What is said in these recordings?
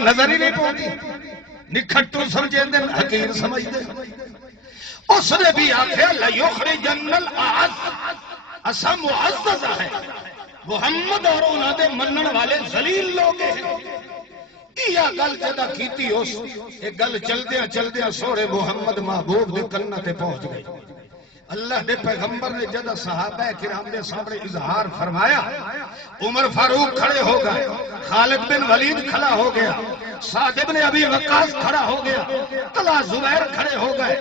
نظر ہی نہیں پاتی نکھٹو سمجھے دن حقیر سمجھ دے اس نے بھی آخیا لیخرجن الاعز اسا معزز ہے محمد اور انہاں دے منن والے ذلیل لوگ ہیں یہ گل جدا کیتی اس ایک گل چلدیاں چلدیاں سوڑے محمد محبوب دے کناں تے پہنچ گئی اللہ دے پیغمبر نے جدا صحابہ کرام دے سامنے اظہار فرمایا عمر فاروق کھڑے ہو گئے خالد بن ولید کھڑا ہو گیا سعد بن ابی وقاص کھڑا ہو گیا طلحہ زبیر کھڑے ہو گئے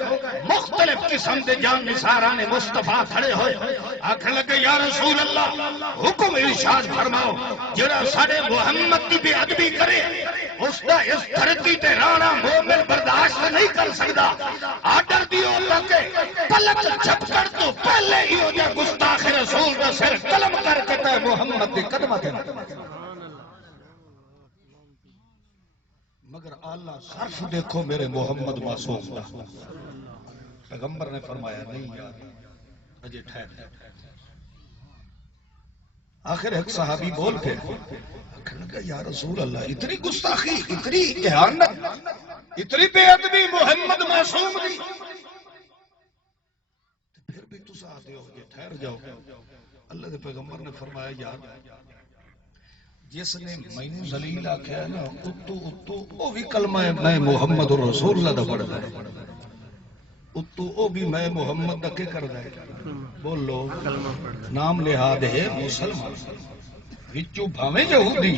مختلف قسم دے جان نثاران مصطفیٰ کھڑے ہوئے آکھنے لگے یا رسول اللہ حکم ارشاد فرماؤ جڑا ساڈے محمد دی بے ادبی کرے اس دا اس دھرتی تے رانا مومن برداشت نہیں کر سکدا آرڈر دیو اللہ کے پلک جھپکڑ تو پہلے ہی ہو جا گستاخ رسول دا سر قلم کر کے تے محمد دی قدمہ تے مگر اعلیٰ صرف دیکھو میرے محمد معصوم دا پیغمبر نے فرمایا نہیں یار اجے ٹھہر آخر ایک صحابی بول پھر کہنے لگا یا رسول اللہ اتنی گستاخی اتنی اہانت اتنی بے ادبی محمد معصوم دی پھر بھی تسا آتے ہو یہ ٹھہر جاؤ اللہ کے پیغمبر نے فرمایا یار جس نے مینوں ذلیل آکھیا ہے نا اتو او بھی کلمہ ہے میں محمد رسول اللہ دا پڑھدا ہے اتو او بھی میں محمد دا کے کردا ہے بول لو نام لحاظ ہے مسلمان وچوں بھاویں یہودی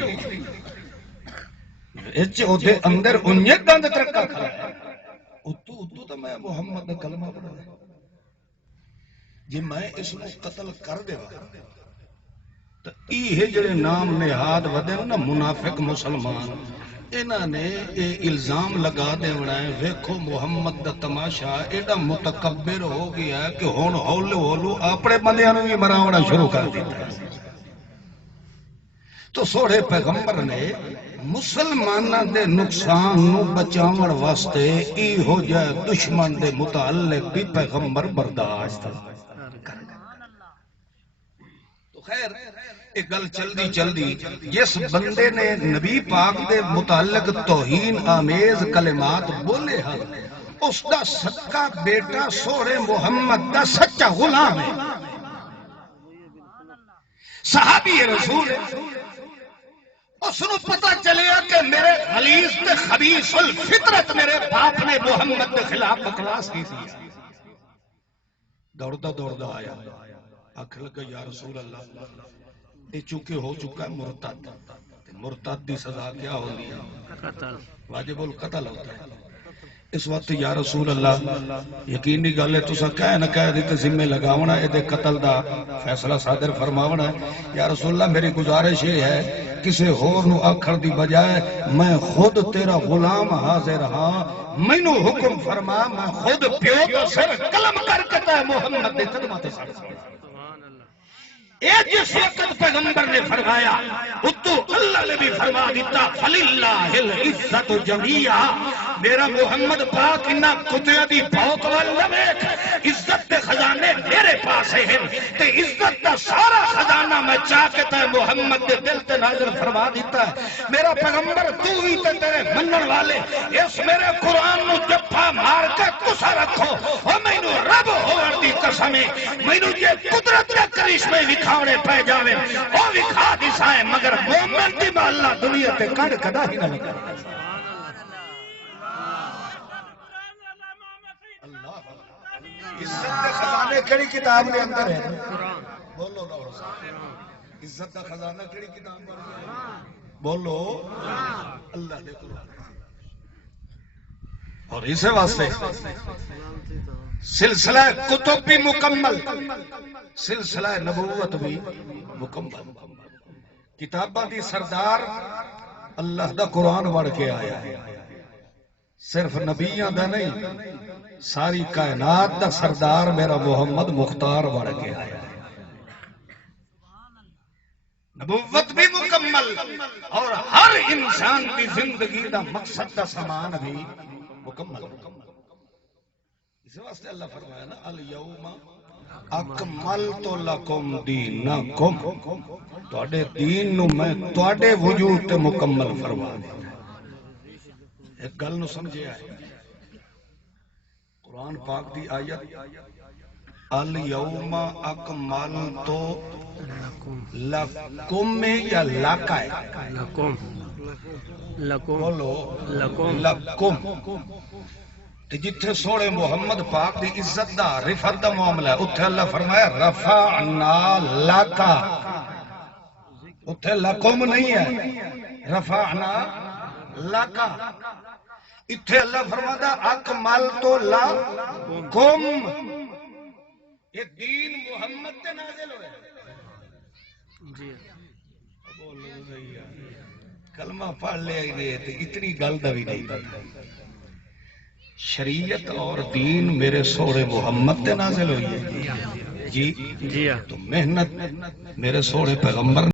اچ او دے اندر انجے دند ترکا کھڑا ہے اتو تو میں محمد دا کلمہ پڑھدا ہے جی میں اس کو قتل کر دے تو یہ جڑے نام نہاد ودے نا منافق مسلمان انہاں نے اے الزام لگا دیونا ہے ویکھو محمد دا تماشا ایڈا متکبر ہو گیا ہے کہ ہون ہولو ہولو اپنے بندیاں نوں بھی مراونا شروع کر دیتا ہے تو سوڑے پیغمبر نے مسلمانہ دے نقصان نو بچاون واسطے ای ہو جائے دشمن دے متعلق بھی پیغمبر برداشت تو خیر ایک گل چل دی جس بندے نے نبی پاک دے متعلق توہین آمیز کلمات بولے ہیں اس دا سچا بیٹا سوڑے محمد دا سچا غلام ہے صحابی رسول ہے اس نے پتا چلیا کہ میرے غلیظ تے خبیث الفطرت میرے باپ نے محمد کے خلاف بکواس کی تھی دوڑتا آیا آخر لگا یا رسول اللہ یہ چونکہ ہو چکا ہے مرتد مرتد دی سزا کیا ہوگی واجب القتل ہوتا ہے اس وقت یا رسول اللہ یقینی گل ہے تسا کہہ نہ کہہ دیتے ذمے لگاونا ہے دے قتل دا فیصلہ صادر فرماونا ہے یا رسول اللہ میری گزارش یہ ہے کسی ہور نو آکھڑ دی بجائے میں خود تیرا غلام حاضر ہاں مینو حکم فرما میں خود پیو تو سر قلم کر کے تے محمد دے قدمہ تے سر ایک جس وقت پیغمبر نے فرمایا اتو اللہ نے بھی فرما دیتا فَلِلَّهِ الْعِزَّةُ جَمِيعًا میرا محمد پاک انہا کتیا دی بہت والنمیک عزت دے خزانے میرے پاس ہیں تے عزت دا سارا خزانہ میں چاہتا ہے محمد دے دل تے نازل فرما دیتا ہے میرا پیغمبر تو ہی تے تیرے منن والے اس میرے قرآن نو جپا مار کے کسا رکھو اور میں نو رب ہوور دی قسمیں میں نو یہ قدرت کے کرشمے وکھاونے پہ جاوے او وکھا دیسائیں مگر مومن دی اللہ دنیا تے کڑ کدا ہی نہ لگا عزت کا خزانے کڑی کتاب میں اندر ہے بولو عزت کا خزانہ کڑی کتاب میں بولو اللہ دے قرآن اور اسے واسطے سلسلہ کتب بھی مکمل سلسلہ نبوت بھی مکمل کتاباں دی سردار اللہ دا قرآن وڑ کے آیا ہے صرف نبیاں دا نہیں ساری کائنات دا سردار میرا محمد مختار وڑ کے آیا ہے نبوت بھی مکمل اور ہر انسان کی زندگی دا مقصد دا سامان بھی مکمل اس واسطے اللہ فرمایا نا الیوم اکملت لکم دینکم تواڈے دین نو میں تواڈے وجود تے مکمل فرما دیتا ایک گل نو سمجھے آئے قرآن پاک دی آیت الیوم اکملت لکم میں یا لاکا ہے لکم بولو لکم لکم تے جتھے سونے محمد پاک دی عزت دا رفعت دا معاملہ ہے اتھے اللہ فرمایا رفعنا لاکا اتھے لکم نہیں ہے رفعنا لاکا اتھے اللہ فرماتا اکملت لکم یہ دین محمد تے نازل ہوئے جی کلمہ پڑھ لیا ہی نہیں تے اتنی گل دا بھی نہیں پتا شریعت اور دین میرے سوڑے محمد تے نازل ہوئی ہے جی جی تو محنت میرے سوڑے پیغمبر